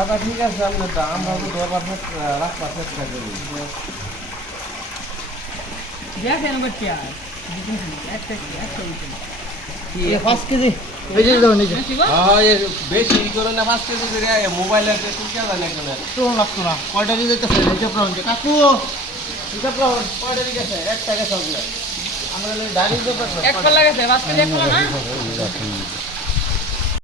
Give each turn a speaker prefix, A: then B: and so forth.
A: আচ্ছা ঠিক আছে আমি দাদা আমরা তো 2 পারসেন্ট লাভ পারসেন্ট করে দেব
B: দেখেন বাচ্চা দেখুন একটা কি একটা উইকেন
C: ये फास्ट के जी बेचे दो नीचे
B: हां ये
A: बेची करो ना फास्ट के जी रे मोबाइल है तू क्या वाला कर
C: तू लग तो ना क्वार्टर के जैसे प्रॉब्लम काकू इधर प्रॉब्लम
A: क्वार्टर के से एक टाइम का सब ले हमरा ले डाली जो पर
B: एक पर लगे से फास्ट के देखो ना